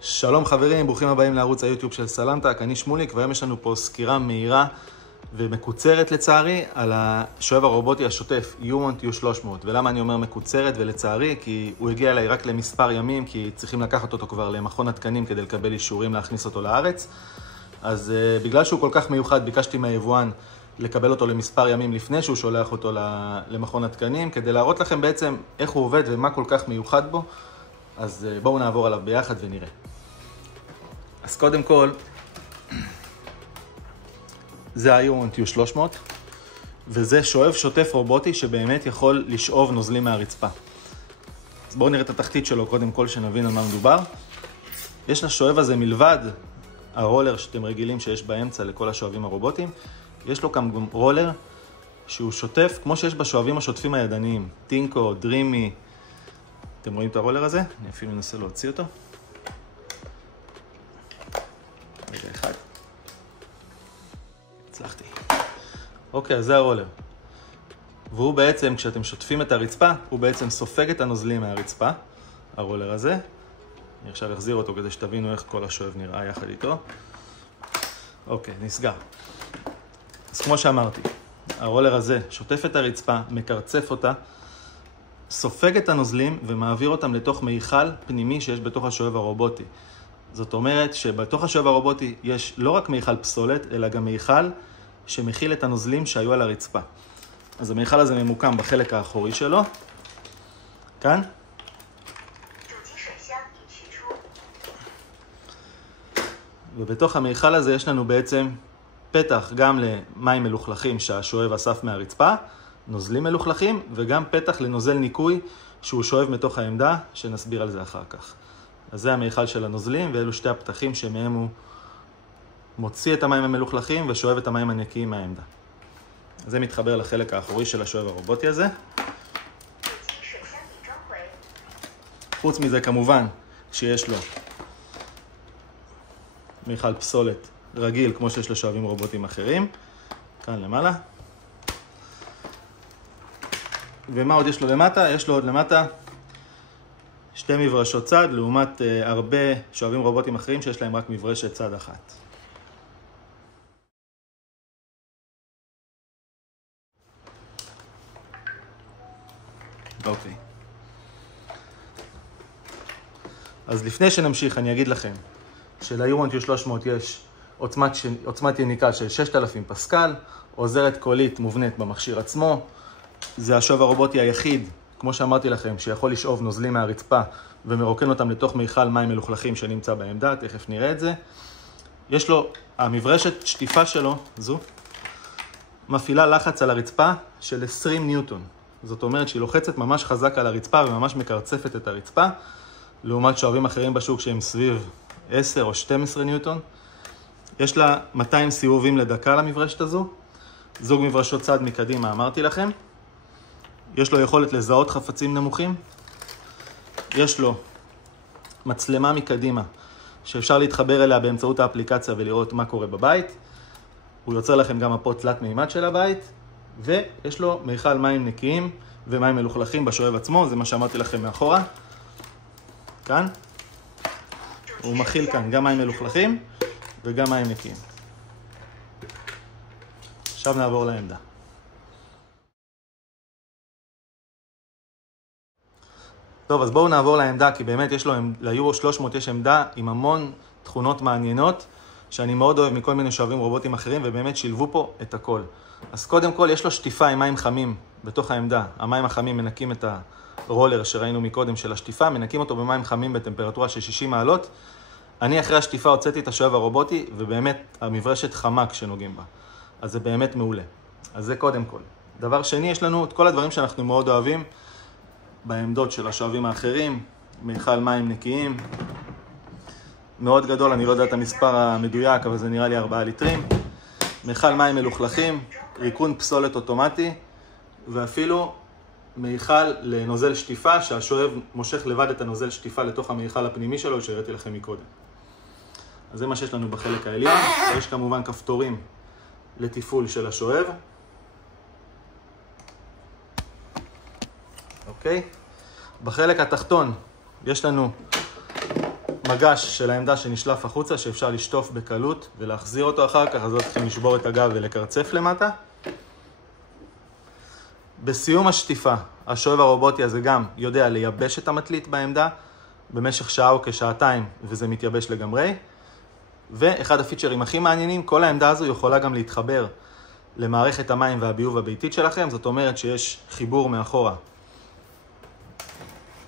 שלום חברים, ברוכים הבאים לערוץ היוטיוב של סלמטק, אני שמוליק, והיום יש לנו פה סקירה מהירה ומקוצרת לצערי על השואב הרובוטי השוטף Uwant U300. ולמה אני אומר מקוצרת ולצערי? כי הוא הגיע אליי רק למספר ימים, כי צריכים לקחת אותו כבר למכון התקנים כדי לקבל אישורים להכניס אותו לארץ. אז בגלל שהוא כל כך מיוחד, ביקשתי מהיבואן לקבל אותו למספר ימים לפני שהוא שולח אותו למכון התקנים, כדי להראות לכם בעצם איך הוא עובד ומה כל כך מיוחד בו. אז בואו נעבור עליו ביחד ונראה. אז קודם כל, זה ה-Uwant U300, וזה שואב שוטף רובוטי שבאמת יכול לשאוב נוזלים מהרצפה. אז בואו נראה את התחתית שלו קודם כל, שנבין על מה מדובר. יש לשואב הזה מלבד הרולר שאתם רגילים שיש באמצע לכל השואבים הרובוטיים, יש לו גם רולר שהוא שוטף כמו שיש בשואבים השוטפים הידניים, טינקו, דרימי. אתם רואים את הרולר הזה? אני אפילו אנסה להוציא אותו. רגע אחד. הצלחתי. אוקיי, אז זה הרולר. והוא בעצם, כשאתם שוטפים את הרצפה, הוא בעצם סופג את הנוזלים מהרצפה, הרולר הזה. אני עכשיו אחזיר אותו כדי שתבינו איך כל השואב נראה יחד איתו. אוקיי, נסגר. אז כמו שאמרתי, הרולר הזה שוטף את הרצפה, מקרצף אותה, סופג את הנוזלים ומעביר אותם לתוך מיכל פנימי שיש בתוך השואב הרובוטי. זאת אומרת שבתוך השואב הרובוטי יש לא רק מיכל פסולת, אלא גם מיכל שמכיל את הנוזלים שהיו על הרצפה. אז המיכל הזה ממוקם בחלק האחורי שלו, כאן. ובתוך המיכל הזה יש לנו בעצם פתח גם למים מלוכלכים שהשואב אסף מהרצפה, נוזלים מלוכלכים, וגם פתח לנוזל ניקוי שהוא שואב מתוך העמדה, שנסביר על זה אחר כך. אז זה המיכל של הנוזלים, ואלו שתי הפתחים שמהם הוא מוציא את המים המלוכלכים ושואב את המים הנקיים מהעמדה. זה מתחבר לחלק האחורי של השואב הרובוטי הזה. חוץ מזה כמובן שיש לו מיכל פסולת רגיל כמו שיש לשואבים רובוטיים אחרים, כאן למעלה. ומה עוד יש לו למטה? יש לו עוד למטה שתי מברשות צד, לעומת הרבה שואבים רובוטיים אחרים שיש להם רק מברשת צד אחת. אוקיי. אז לפני שנמשיך אני אגיד לכם של-Uwant U300 יש עוצמת יניקה של 6,000 פסקל, עוזרת קולית מובנית במכשיר עצמו. זה השואב הרובוטי היחיד, כמו שאמרתי לכם, שיכול לשאוב נוזלים מהרצפה ומרוקן אותם לתוך מיכל מים מלוכלכים שנמצא בעמדה, תכף נראה את זה. יש לו, המברשת שטיפה שלו, זו, מפעילה לחץ על הרצפה של 20 ניוטון. זאת אומרת שהיא לוחצת ממש חזק על הרצפה וממש מקרצפת את הרצפה, לעומת שואבים אחרים בשוק שהם סביב 10 או 12 ניוטון. יש לה 200 סיבובים לדקה למברשת הזו, זוג מברשות צד מקדימה אמרתי לכם. יש לו יכולת לזהות חפצים נמוכים. יש לו מצלמה מקדימה שאפשר להתחבר אליה באמצעות האפליקציה ולראות מה קורה בבית. הוא יוצר לכם גם מפות תלת מימד של הבית. ויש לו מיכל מים נקיים ומים מלוכלכים בשואב עצמו, זה מה שאמרתי לכם מאחורה. כאן. הוא מכיל כאן גם מים מלוכלכים וגם מים נקיים. עכשיו נעבור לעמדה. טוב, אז בואו נעבור לעמדה, כי באמת יש לו, ל-Uwant 300 יש עמדה עם המון תכונות מעניינות, שאני מאוד אוהב מכל מיני שואבים רובוטיים אחרים, ובאמת שילבו פה את הכל. אז קודם כל, יש לו שטיפה עם מים חמים בתוך העמדה. המים החמים מנקים את הרולר שראינו מקודם של השטיפה, מנקים אותו במים חמים בטמפרטורה של 60 מעלות. אני אחרי השטיפה הוצאתי את השואב הרובוטי, ובאמת המברשת חמה כשנוגעים בה. אז זה באמת מעולה. אז זה קודם כל. דבר שני, יש לנו את כל הדברים שאנחנו מאוד אוהבים, בעמדות של השואבים האחרים, מיכל מים נקיים, מאוד גדול, אני לא יודע את המספר המדויק, אבל זה נראה לי 4 ליטרים, מיכל מים מלוכלכים, ריקון פסולת אוטומטי, ואפילו מיכל לנוזל שטיפה, שהשואב מושך לבד את הנוזל שטיפה לתוך המיכל הפנימי שלו, שהראיתי לכם מקודם. אז זה מה שיש לנו בחלק העליון, ויש כמובן כפתורים לתפעול של השואב. אוקיי? בחלק התחתון יש לנו מגש של העמדה שנשלף החוצה, שאפשר לשטוף בקלות ולהחזיר אותו אחר כך, אז לא צריכים לשבור את הגב ולקרצף למטה. בסיום השטיפה, השואב הרובוטי הזה גם יודע לייבש את המטלית בעמדה במשך שעה או כשעתיים, וזה מתייבש לגמרי. ואחד הפיצ'רים הכי מעניינים, כל העמדה הזו יכולה גם להתחבר למערכת המים והביוב הביתית שלכם, זאת אומרת שיש חיבור מאחורה.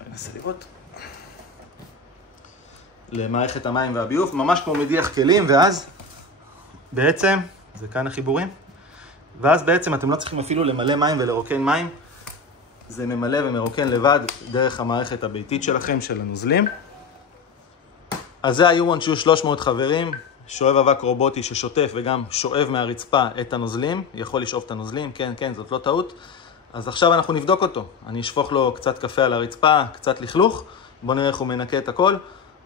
ננסה לראות. למערכת המים והביוב, ממש כמו מדיח כלים, ואז בעצם, זה כאן החיבורים, ואז בעצם אתם לא צריכים אפילו למלא מים ולרוקן מים, זה ממלא ומרוקן לבד דרך המערכת הביתית שלכם, של הנוזלים. אז זה ה-Eurone שיהיו 300 חברים, שואב אבק רובוטי ששוטף וגם שואב מהרצפה את הנוזלים, יכול לשאוב את הנוזלים, כן, זאת לא טעות. אז עכשיו אנחנו נבדוק אותו, אני אשפוך לו קצת קפה על הרצפה, קצת לכלוך, בואו נראה איך הוא מנקה את הכל.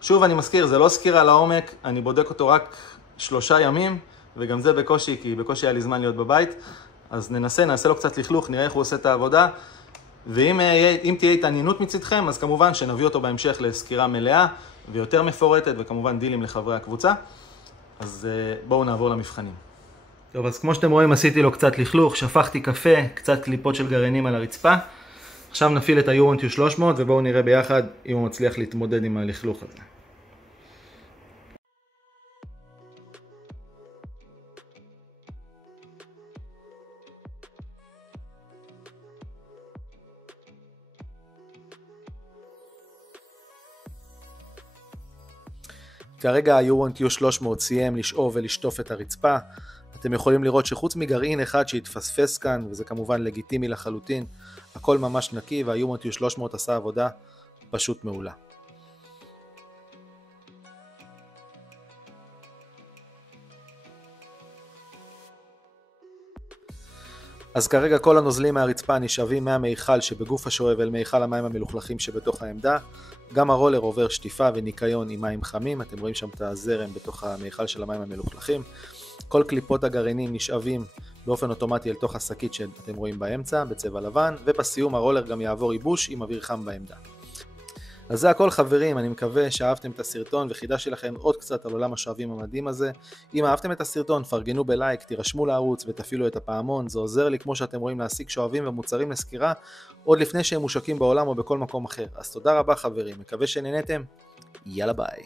שוב אני מזכיר, זה לא סקירה לעומק, אני בודק אותו רק 3 ימים, וגם זה בקושי, כי בקושי היה לי זמן להיות בבית. אז נעשה לו קצת לכלוך, נראה איך הוא עושה את העבודה. ואם תהיה התעניינות מצדכם, אז כמובן שנביא אותו בהמשך לסקירה מלאה ויותר מפורטת, וכמובן דילים לחברי הקבוצה. אז בואו נעבור למבחנים. טוב, אז כמו שאתם רואים, עשיתי לו קצת לכלוך, שפכתי קפה, קצת קליפות של גרעינים על הרצפה. עכשיו נפעיל את ה-Eurone TU300 ובואו נראה ביחד אם הוא מצליח להתמודד עם הלכלוך הזה. כרגע ה-Eurone TU300 סיים לשאוב ולשטוף את הרצפה. אתם יכולים לראות שחוץ מגרעין אחד שהתפספס כאן, וזה כמובן לגיטימי לחלוטין, הכל ממש נקי, וה-Eurone TU300 עשה עבודה פשוט מעולה. אז כרגע כל הנוזלים מהרצפה נשאבים מהמיכל שבגוף השואב אל מיכל המים המלוכלכים שבתוך העמדה. גם הרולר עובר שטיפה וניקיון עם מים חמים, אתם רואים שם את הזרם בתוך המיכל של המים המלוכלכים. כל קליפות הגרעינים נשאבים באופן אוטומטי אל תוך השקית שאתם רואים באמצע, בצבע לבן, ובסיום הרולר גם יעבור ייבוש עם אוויר חם בעמדה. אז זה הכל חברים, אני מקווה שאהבתם את הסרטון וחידשתי לכם עוד קצת על עולם השואבים המדהים הזה. אם אהבתם את הסרטון, פרגנו בלייק, תירשמו לערוץ ותפעילו את הפעמון, זה עוזר לי כמו שאתם רואים להשיג שואבים ומוצרים לסקירה עוד לפני שהם מושקים בעולם או בכל מקום אחר. אז תודה רבה חברים, מקווה שנהנתם, יאללה ביי.